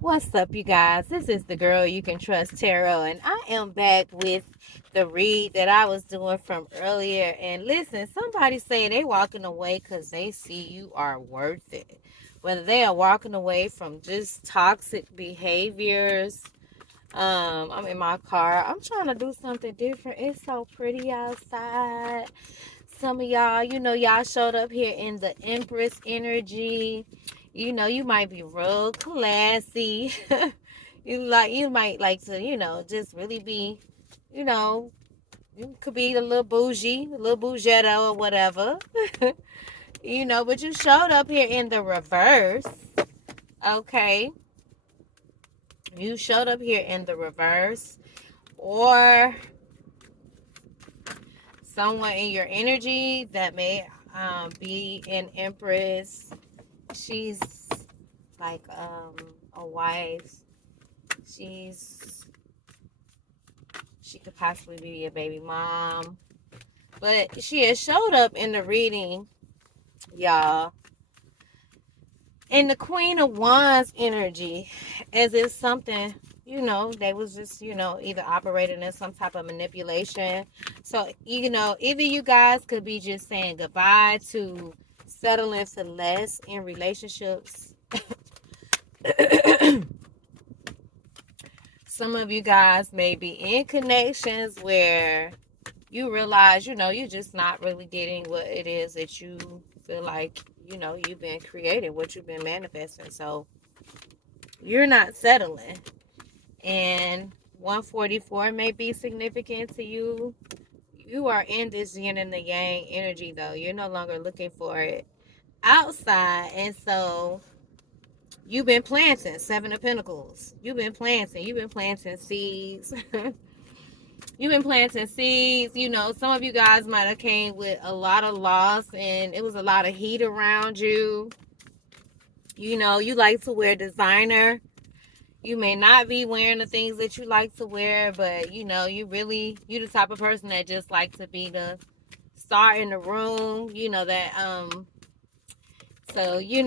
What's up, you guys? This is the girl you can trust, Tarot, and I am back with the read that I was doing from earlier. And listen, somebody say they walking away because they see you are worth it. Whether they are walking away from just toxic behaviors. I'm in my car. I'm trying to do something different. It's so pretty outside. Some of y'all, y'all showed up here in the Empress energy. You might be real classy. You might like to, just really be, you know, you could be a little bougie, a little bougetto or whatever. But you showed up here in the reverse. Okay. You showed up here in the reverse. Or someone in your energy that may be an Empress. She's like a wife. She could possibly be a baby mom, but she has showed up in the reading, y'all, in the Queen of Wands energy, as if something, they was just, either operating in some type of manipulation. So, either you guys could be just saying goodbye to settling for less in relationships. Some of you guys may be in connections where you realize, you're just not really getting what it is that you feel like, you've been creating, what you've been manifesting. So you're not settling. And 144 may be significant to you. You are in this yin and the yang energy, though. You're no longer looking for it outside. And so you've been planting, Seven of Pentacles. You've been planting seeds. You've been planting seeds. Some of you guys might have came with a lot of loss and it was a lot of heat around you. You like to wear designer. You may not be wearing the things that you like to wear, but you the type of person that just like to be the star in the room. So you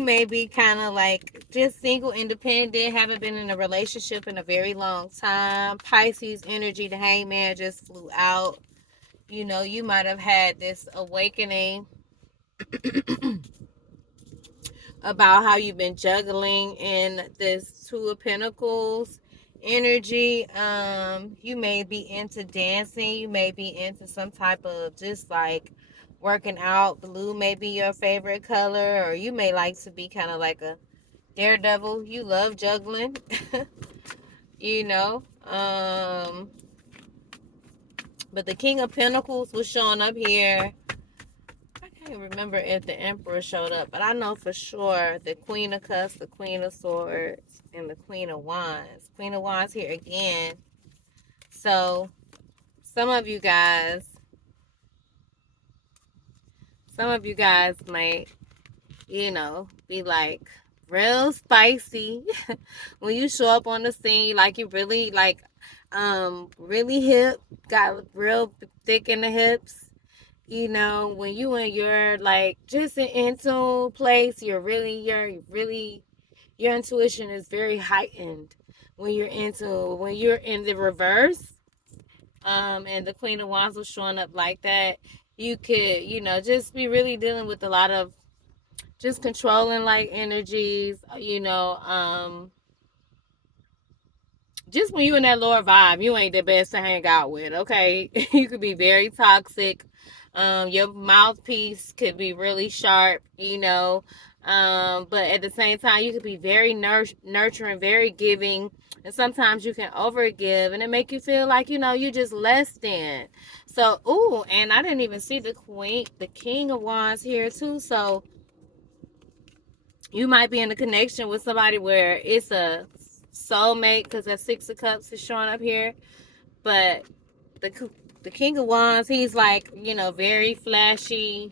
may be kind of like just single, independent, haven't been in a relationship in a very long time. Pisces energy, the hangman just flew out. You might have had this awakening about how you've been juggling in this Two of Pentacles energy. You may be into dancing. You may be into some type of just like working out. Blue may be your favorite color, or you may like to be kind of like a daredevil. You love juggling. you know. But the King of Pentacles was showing up here. I can't remember if the Emperor showed up, but I know for sure the Queen of Cups, the Queen of Swords, and the Queen of Wands. Queen of Wands here again. So some of you guys might, be like real spicy when you show up on the scene, like you really like really hip, got real thick in the hips. When you in your like just an in-tune place, your intuition is very heightened when you're in the reverse. And the Queen of Wands was showing up like that. You could, just be really dealing with a lot of just controlling like energies, just when you in that lower vibe, you ain't the best to hang out with, okay? You could be very toxic. Your mouthpiece could be really sharp, but at the same time, you could be very nurturing, very giving, and sometimes you can overgive, and it make you feel like, you're just less than. So, ooh, and I didn't even see the King of Wands here too, so you might be in a connection with somebody where it's a soulmate, because that Six of Cups is showing up here. But the King of Wands, he's like, very flashy.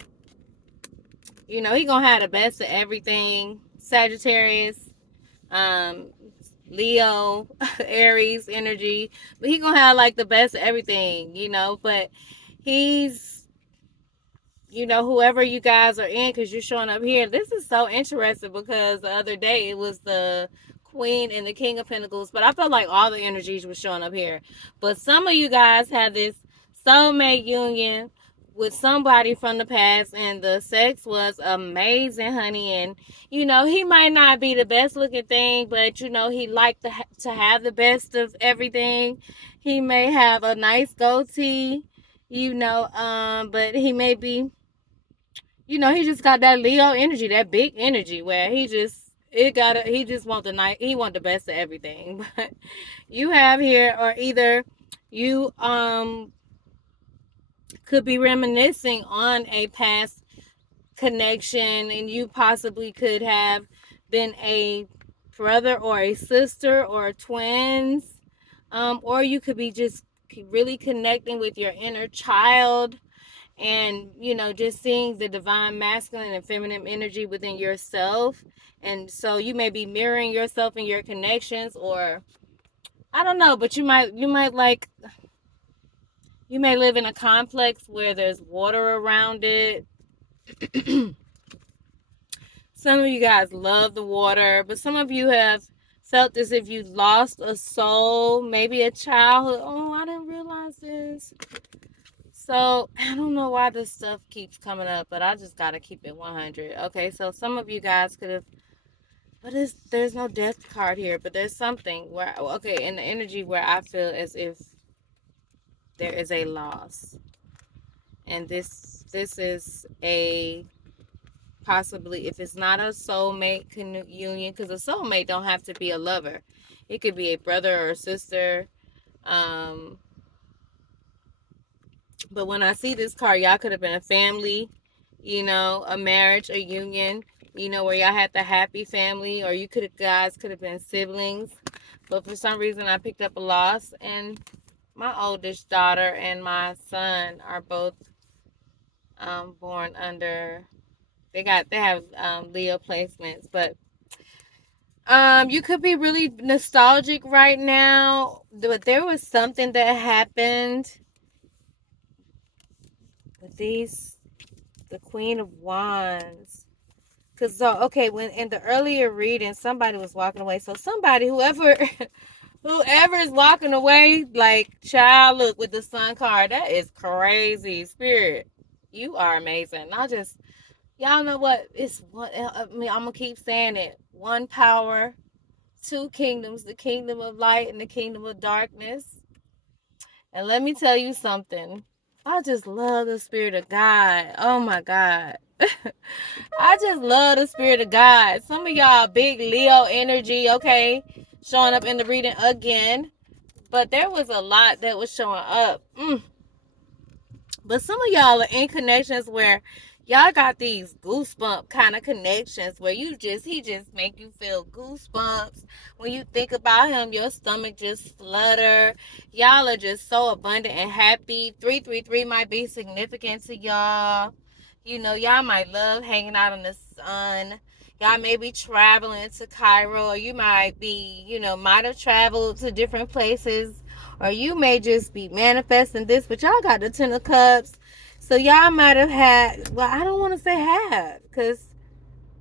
He gonna have the best of everything. Sagittarius, um, Leo, Aries energy, but he gonna have like the best of everything, But he's whoever you guys are in, because you're showing up here. This is so interesting because the other day it was the Queen and the King of Pentacles, but I felt like all the energies were showing up here. But some of you guys have this soulmate union with somebody from the past, and the sex was amazing, honey. And he might not be the best looking thing, but he liked to have the best of everything. He may have a nice goatee, but he may be, he just got that Leo energy, that big energy where he just want he want the best of everything. But you have here, or either you could be reminiscing on a past connection, and you possibly could have been a brother or a sister or twins, or you could be just really connecting with your inner child, and just seeing the divine masculine and feminine energy within yourself. And so you may be mirroring yourself in your connections, or I don't know, but you may live in a complex where there's water around it. Some of you guys love the water, but some of you have felt as if you lost a soul, maybe a childhood. Oh, I didn't realize this. So I don't know why this stuff keeps coming up, but I just gotta keep it 100. Okay, so some of you guys could have, but there's no death card here, but there's something where, okay, in the energy where I feel as if there is a loss, and this is a possibly, if it's not a soulmate union, because a soulmate don't have to be a lover, it could be a brother or a sister. But when I see this card, y'all could have been a family, a marriage, a union, where y'all had the happy family, or you guys could have been siblings. But for some reason, I picked up a loss, and my oldest daughter and my son are both born under. They have Leo placements, but you could be really nostalgic right now. But there was something that happened with the Queen of Wands. Okay, when in the earlier reading, somebody was walking away. So somebody, whoever is walking away, like, child, look, with the Sun card, that is crazy. Spirit, you are amazing. Y'all know what? It's one. I mean, I'm gonna keep saying it. One power, two kingdoms: the kingdom of light and the kingdom of darkness. And let me tell you something. I just love the Spirit of God. Oh my God. I just love the Spirit of God. Some of y'all big Leo energy, okay, showing up in the reading again. But there was a lot that was showing up. But some of y'all are in connections where y'all got these goosebump kind of connections where he just make you feel goosebumps. When you think about him, your stomach just flutter. Y'all are just so abundant and happy. 333 might be significant to y'all. Y'all might love hanging out in the sun. Y'all may be traveling to Cairo, or you might be, might have traveled to different places, or you may just be manifesting this, but y'all got the Ten of Cups. So y'all might have had, well, I don't want to say had, because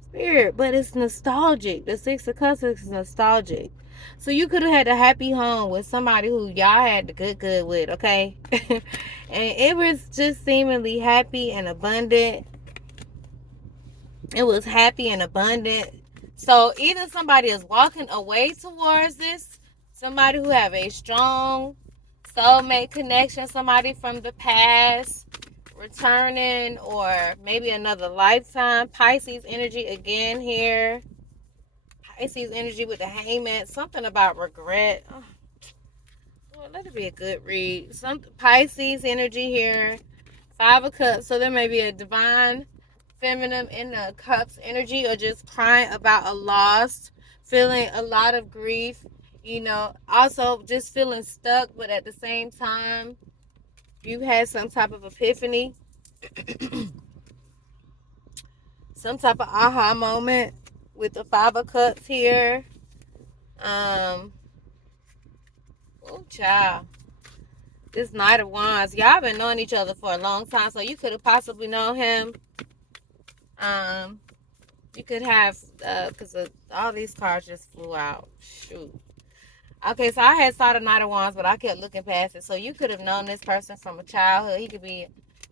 Spirit, but it's nostalgic. The Six of Cups is nostalgic. So you could have had a happy home with somebody who y'all had the good with, okay? And it was just seemingly happy and abundant. It was happy and abundant. So either somebody is walking away towards this, somebody who have a strong soulmate connection, somebody from the past returning, or maybe another lifetime. Pisces energy again here. Pisces energy with the Hangman. Something about regret. Oh, well, let it be a good read. Some Pisces energy here. Five of Cups. So there may be a divine feminine in the Cups energy, or just crying about a loss, feeling a lot of grief. Also just feeling stuck, but at the same time, you had some type of epiphany, some type of aha moment with the Five of Cups here. Oh, child. This Knight of Wands, y'all been knowing each other for a long time, so you could have possibly known him. You could have, because all these cards just flew out. Shoot. Okay, so I had saw the Knight of Wands, but I kept looking past it. So you could have known this person from a childhood. He could be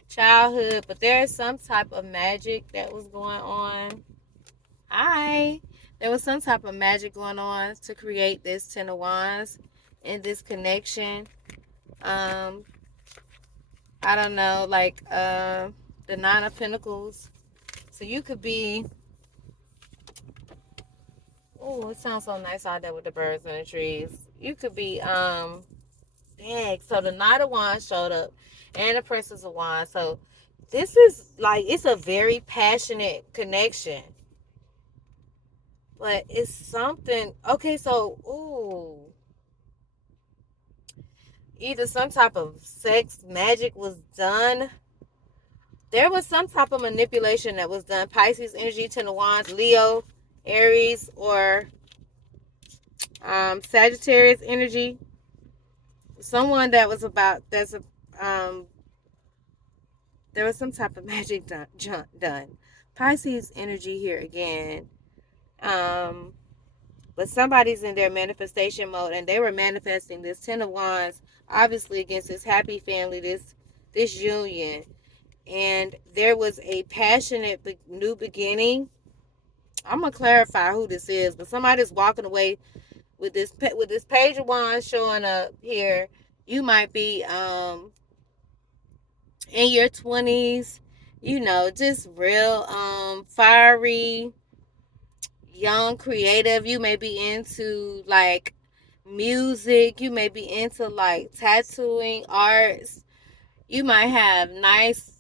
childhood, but there is some type of magic that was going on. Hi. There was some type of magic going on to create this Ten of Wands and this connection. I don't know, like the Nine of Pentacles. So you could be, oh, it sounds so nice out there with the birds and the trees. You could be, dang, so the Knight of Wands showed up and the Princess of Wands. So this is like, it's a very passionate connection. But it's something, okay, so, ooh. Either some type of sex magic was done. There was some type of manipulation that was done. Pisces energy, Ten of Wands, Leo, Aries, or Sagittarius energy. Someone that was about, there was some type of magic done. Pisces energy here again. But somebody's in their manifestation mode, and they were manifesting this Ten of Wands, obviously against this happy family, this union. And there was a passionate new beginning. I'm gonna clarify who this is, but somebody's walking away with this Page of Wands showing up here. You might be in your 20s, you know, just real fiery, young, creative. You may be into like music. You may be into like tattooing, arts. You might have nice,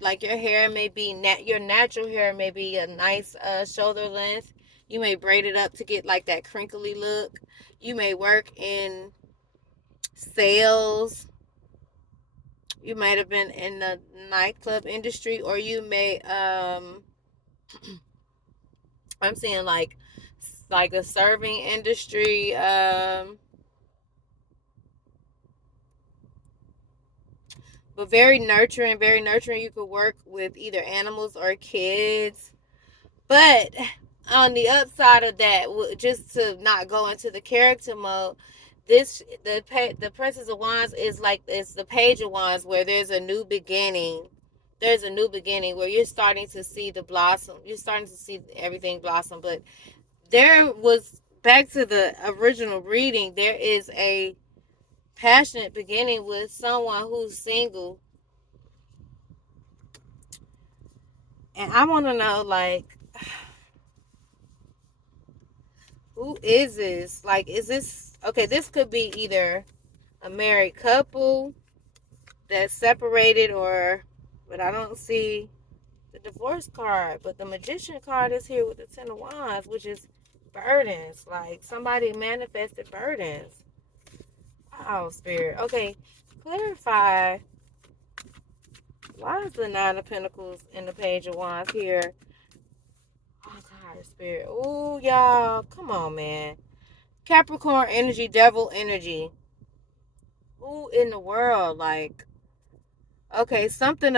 like your hair may be, your natural hair may be a nice shoulder length. You may braid it up to get like that crinkly look. You may work in sales. You might have been in the nightclub industry, or you may, I'm seeing like a serving industry, but very nurturing, very nurturing. You could work with either animals or kids. But on the upside of that, just to not go into the character mode, the Princess of Wands is like, it's the Page of Wands, where there's a new beginning. There's a new beginning where you're starting to see the blossom. You're starting to see everything blossom. But there was, back to the original reading, there is a passionate beginning with someone who's single. And I want to know, like, who is this? Like, is this, okay, this could be either a married couple that's separated, or, but I don't see the divorce card. But the Magician card is here with the Ten of Wands, which is burdens. Like, somebody manifested burdens. Oh, Spirit. Okay, clarify. Why is the Nine of Pentacles and the Page of Wands here? Oh, God, Spirit. Ooh, y'all. Come on, man. Capricorn energy, devil energy. Who in the world? Like, okay, something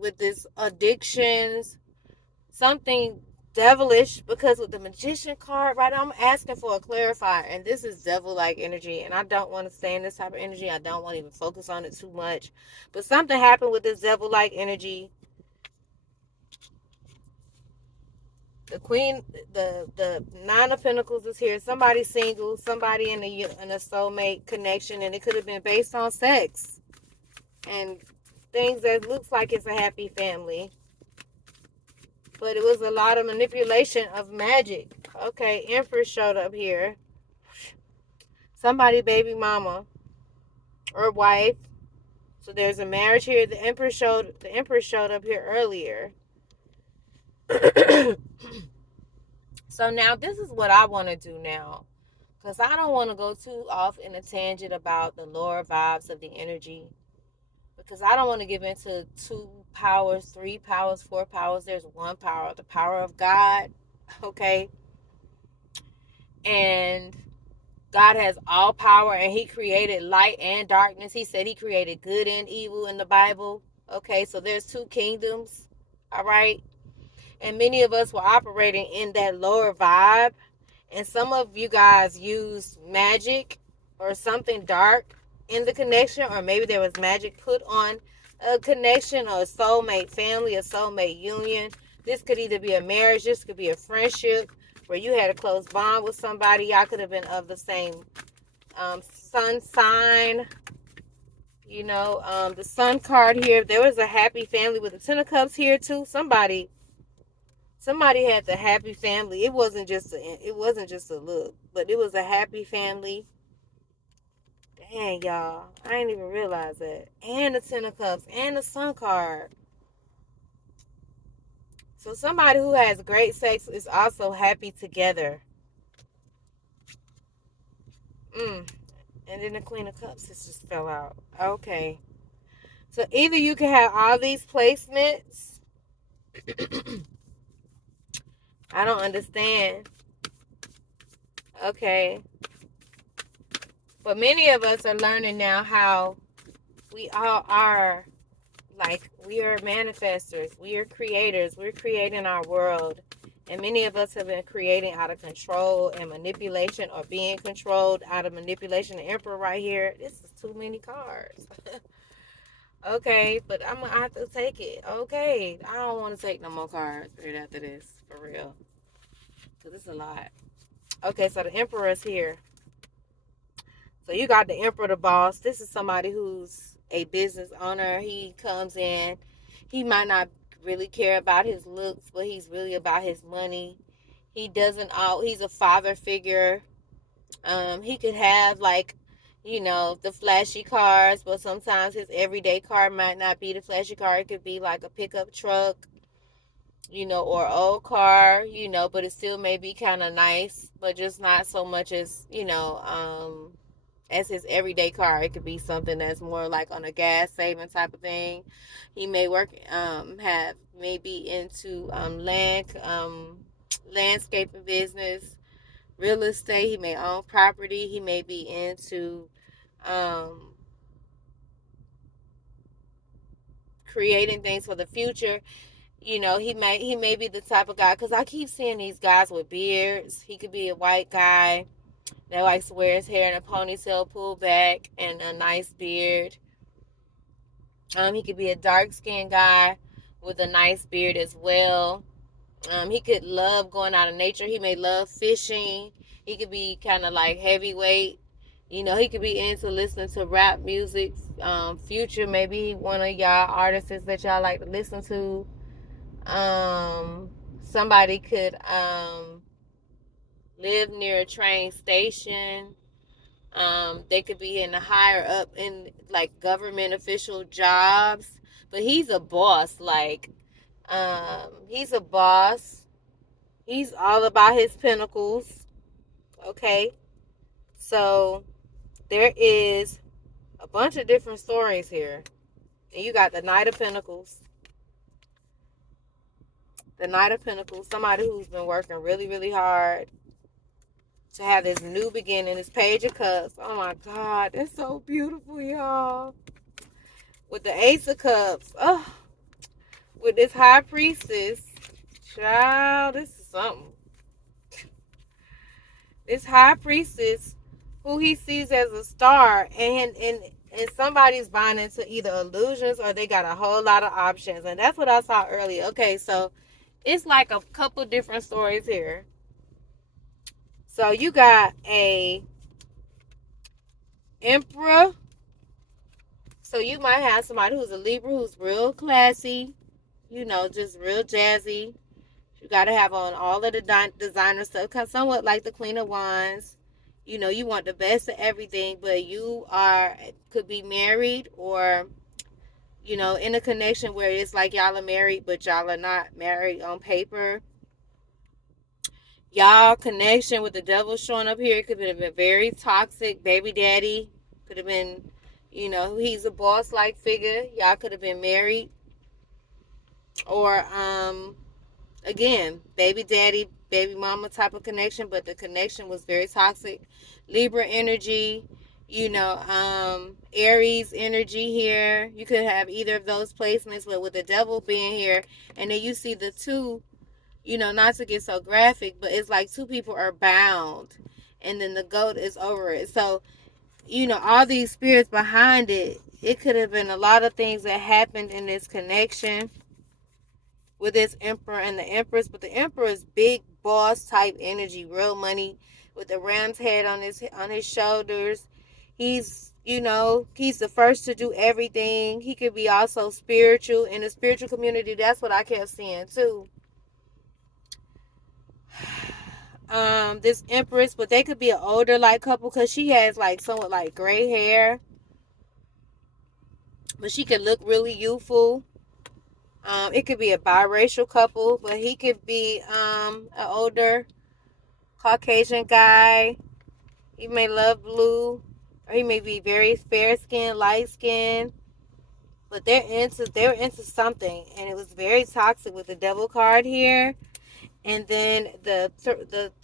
with this addictions, something devilish, because with the Magician card, right, I'm asking for a clarifier, and this is devil-like energy, and I don't want to stay in this type of energy. I don't want to even focus on it too much, but something happened with this devil-like energy. The Queen, the Nine of Pentacles is here. Somebody single, somebody in a soulmate connection, and it could have been based on sex and things that looks like it's a happy family. But it was a lot of manipulation of magic. Okay, Empress showed up here. Somebody baby mama or wife. So there's a marriage here. The Empress showed up here earlier. So now this is what I want to do now. Because I don't want to go too off in a tangent about the lower vibes of the energy. Because I don't want to give into 2 powers, 3 powers, 4 powers. There's one power, the power of God. Okay. And God has all power and he created light and darkness. He said he created good and evil in the Bible. Okay, so there's two kingdoms. All right. And many of us were operating in that lower vibe. And some of you guys used magic or something dark in the connection, or maybe there was magic put on a connection or a soulmate family, a soulmate union. This could either be a marriage, this could be a friendship where you had a close bond with somebody. Y'all could have been of the same sun sign. The sun card here. There was a happy family with the Ten of Cups here too. Somebody had the happy family. It wasn't just a look, but it was a happy family. Dang, y'all. I didn't even realize that. And the Ten of Cups and the Sun card. So somebody who has great sex is also happy together. And then the Queen of Cups just fell out. Okay. So either you can have all these placements. I don't understand. Okay. But many of us are learning now how we all are, like, we are manifestors. We are creators. We're creating our world. And many of us have been creating out of control and manipulation, or being controlled out of manipulation. The Emperor right here. This is too many cards. Okay, but I'm going to have to take it. Okay. I don't want to take no more cards right after this. For real. Because it's a lot. Okay, so the Emperor is here. So you got the Emperor, the boss. This is somebody who's a business owner. He comes in. He might not really care about his looks, but he's really about his money. He's a father figure. He could have, like, the flashy cars, but sometimes his everyday car might not be the flashy car. It could be like a pickup truck, or old car, but it still may be kind of nice, but just not so much as his everyday car. It could be something that's more like on a gas saving type of thing. He may have maybe into landscaping business, real estate. He may own property. He may be into creating things for the future. He may be the type of guy, because I keep seeing these guys with beards. He could be a white guy that likes to wear his hair in a ponytail pulled back and a nice beard. He could be a dark-skinned guy with a nice beard as well. He could love going out in nature. He may love fishing. He could be kind of like heavyweight. He could be into listening to rap music. Future, maybe one of y'all artists that y'all like to listen to. Somebody could live near a train station. They could be in the higher up in, like, government official jobs. But he's a boss. Like, he's a boss. He's all about his pinnacles. Okay. So there is a bunch of different stories here. And you got the Knight of Pentacles. The Knight of Pentacles. Somebody who's been working really, really hard to have this new beginning. This Page of Cups. Oh my God. That's so beautiful, y'all. With the Ace of Cups. Oh. With this High Priestess. Child, this is something. This High Priestess, who he sees as a star, and somebody's buying into either illusions, or they got a whole lot of options. And that's what I saw earlier. Okay, so it's like a couple different stories here. So you got a Emperor. So you might have somebody who's a Libra, who's real classy, just real jazzy. You got to have on all of the designer stuff, somewhat like the Queen of Wands. You want the best of everything, but you could be married, or, in a connection where it's like y'all are married, but y'all are not married on paper. Y'all connection with the devil showing up here could have been very toxic. Baby daddy could have been, he's a boss-like figure. Y'all could have been married. Or, again, baby daddy baby mama type of connection, but the connection was very toxic. Libra energy, Aries energy here. You could have either of those placements, but with the devil being here, and then you see the two, not to get so graphic, but it's like two people are bound, and then the goat is over it. So, all these spirits behind it, it could have been a lot of things that happened in this connection with this emperor and the empress. But the emperor is big boss type energy, real money, with the ram's head on his shoulders. He's the first to do everything. He could be also spiritual in the spiritual community. That's what I kept seeing too. This empress, but they could be an older like couple, because she has like somewhat like gray hair, but she could look really youthful. It could be a biracial couple, but he could be an older Caucasian guy. He may love blue, or he may be very fair skinned, light skinned. But they were into something, and it was very toxic with the devil card here. And then the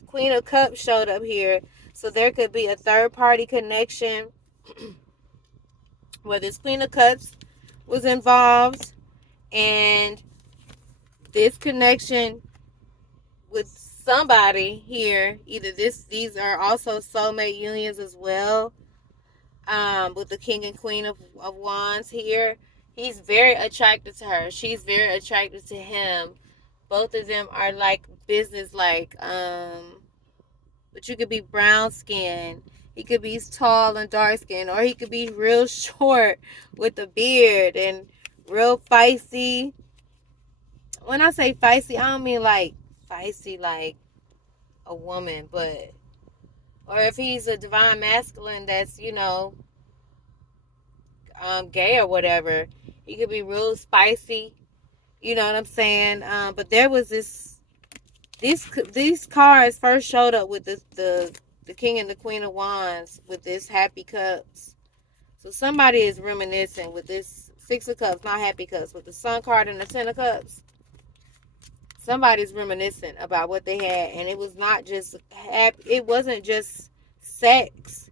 Queen of Cups showed up here, so there could be a third party connection where this Queen of Cups was involved, and this connection with somebody here, either these are also soulmate unions as well. With the King and Queen of Wands here, he's very attracted to her. She's very attracted to him. Both of them are like business like, but you could be brown skin. He could be tall and dark skin, or he could be real short with a beard and real feisty. When I say feisty, I don't mean like feisty like a woman, but, or if he's a divine masculine that's, gay or whatever, he could be real spicy. You know what I'm saying? But there was these cards first showed up with the King and the Queen of Wands with this Happy Cups. So somebody is reminiscing with this Six of Cups, not Happy Cups, with the Sun card and the Ten of Cups. Somebody's reminiscent about what they had, and it was not just happy. It wasn't just sex,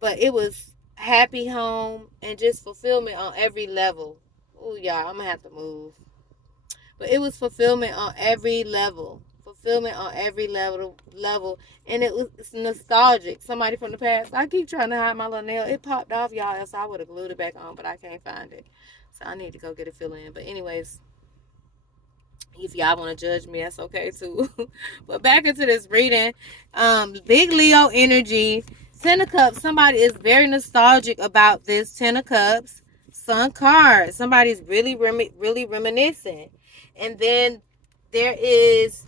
but it was happy home and just fulfillment on every level. Oh, y'all, I'm gonna have to move. But it was fulfillment on every level. Fulfillment on every level. And it's nostalgic. Somebody from the past. I keep trying to hide my little nail. It popped off, y'all, else I would have glued it back on, but I can't find it. So I need to go get it filled in. But anyways, if y'all want to judge me, that's okay too. But back into this reading. Big Leo energy. Ten of Cups. Somebody is very nostalgic about this Ten of Cups. Sun card. Somebody's really reminiscent. And then there is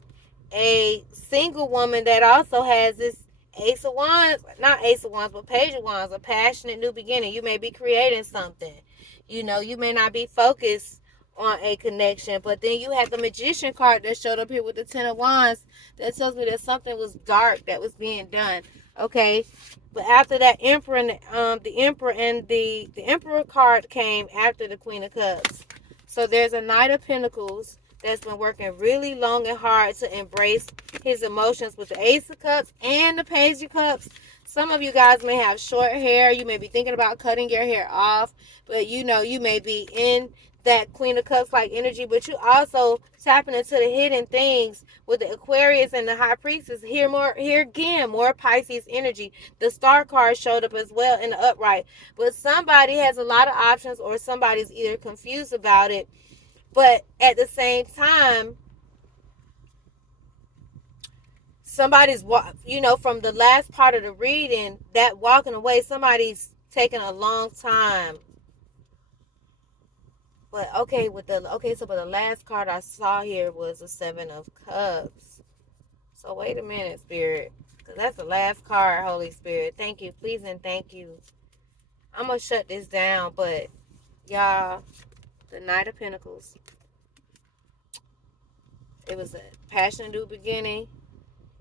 a single woman that also has this Ace of Wands, not Ace of Wands, but Page of Wands, a passionate new beginning. You may be creating something. You may not be focused on a connection, but then you have the Magician card that showed up here with the Ten of Wands that tells me that something was dark that was being done. Okay, but after that Emperor, the Emperor and the Emperor card came after the Queen of Cups. So there's a Knight of Pentacles that's been working really long and hard to embrace his emotions with the Ace of Cups and the Page of Cups. Some of you guys may have short hair. You may be thinking about cutting your hair off, but you may be in that Queen of Cups like energy, but you also tapping into the hidden things with the Aquarius and the High Priestess. Here again, more Pisces energy. The Star card showed up as well in the upright, but somebody has a lot of options, or somebody's either confused about it, but at the same time, somebody's, from the last part of the reading, that walking away, somebody's taking a long time. But okay, but the last card I saw here was the Seven of Cups. So wait a minute, Spirit, because that's the last card. Holy Spirit, thank you, please, and thank you. I'm gonna shut this down, but y'all, the Knight of Pentacles. It was a passionate new beginning.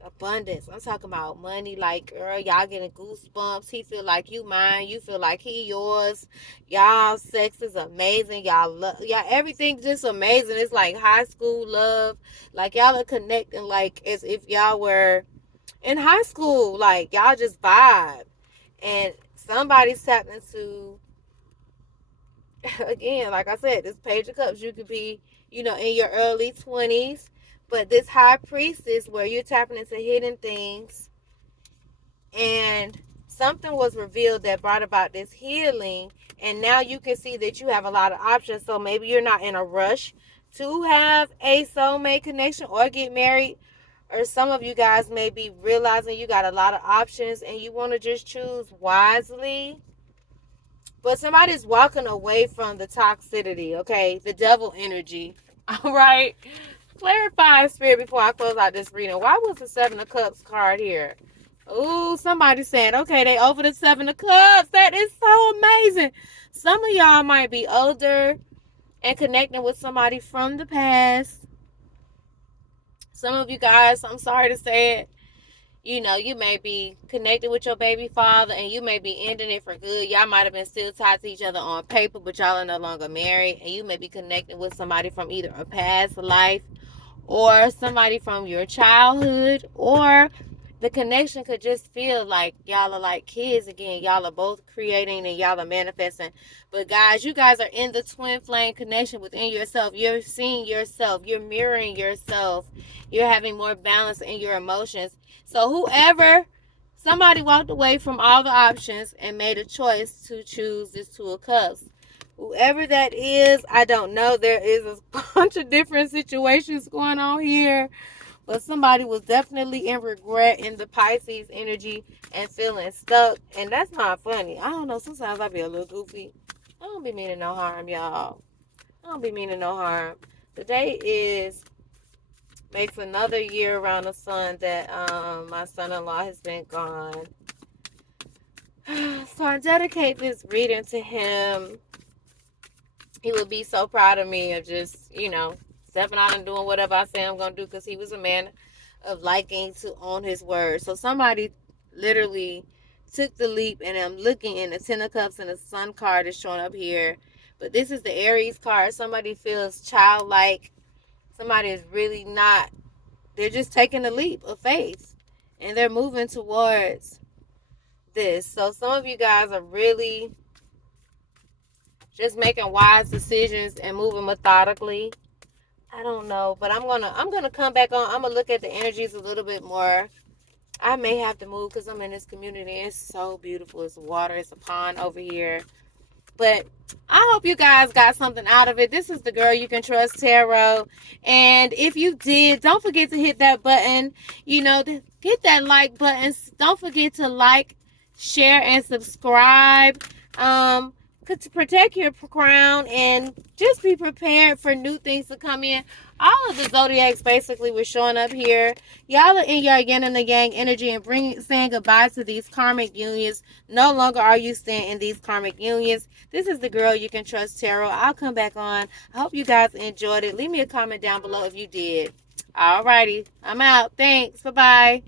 abundance. I'm talking about money. Like, girl, y'all getting goosebumps. He feel like you mine. You feel like he yours. Y'all sex is amazing. Y'all love, y'all everything just amazing. It's like high school love. Like y'all are connecting like as if y'all were in high school. Like y'all just vibe. And somebody's tapping into, again, like I said, this page of cups, you could be, in your early 20s, but this high priestess where you're tapping into hidden things, and something was revealed that brought about this healing, and now you can see that you have a lot of options. So maybe you're not in a rush to have a soulmate connection or get married, or some of you guys may be realizing you got a lot of options and you want to just choose wisely. But somebody's walking away from the toxicity, okay? The devil energy. All right. Clarify, Spirit, before I close out this reading. Why was the Seven of Cups card here? Ooh, somebody saying, okay, they over the Seven of Cups. That is so amazing. Some of y'all might be older and connecting with somebody from the past. Some of you guys, I'm sorry to say it, you may be connected with your baby father and you may be ending it for good. Y'all might have been still tied to each other on paper, but y'all are no longer married. And you may be connecting with somebody from either a past life or somebody from your childhood, or the connection could just feel like y'all are like kids again. Y'all are both creating and y'all are manifesting. But guys, you guys are in the twin flame connection within yourself. You're seeing yourself. You're mirroring yourself. You're having more balance in your emotions. So somebody walked away from all the options and made a choice to choose this Two of Cups. Whoever that is, I don't know. There is a bunch of different situations going on here. But somebody was definitely in regret in the Pisces energy and feeling stuck. And that's not funny. I don't know. Sometimes I be a little goofy. I don't be meaning no harm, y'all. I don't be meaning no harm. Today makes another year around the sun that my son-in-law has been gone. So I dedicate this reading to him. He would be so proud of me of just, stepping out and doing whatever I say I'm going to do, because he was a man of liking to own his word. So somebody literally took the leap, and I'm looking, in the Ten of Cups and the Sun card is showing up here. But this is the Aries card. Somebody feels childlike. Somebody is really not. They're just taking the leap of faith, and they're moving towards this. So some of you guys are really just making wise decisions and moving methodically. I don't know, but I'm gonna come back on. I'm gonna look at the energies a little bit more. I may have to move because I'm in this community. It's so beautiful. It's water. It's a pond over here. But I hope you guys got something out of it. This is the Girl You Can Trust Tarot. And if you did, don't forget to hit that button. Hit that like button. Don't forget to like, share, and subscribe. To protect your crown and just be prepared for new things to come in. All of the zodiacs basically was showing up here. Y'all are in your yin and the yang energy and saying goodbye to these karmic unions. No longer are you staying in these karmic unions. This is the Girl You Can Trust Tarot. I'll come back on. I hope you guys enjoyed it. Leave me a comment down below if you did. Alrighty, I'm out. Thanks. Bye-bye.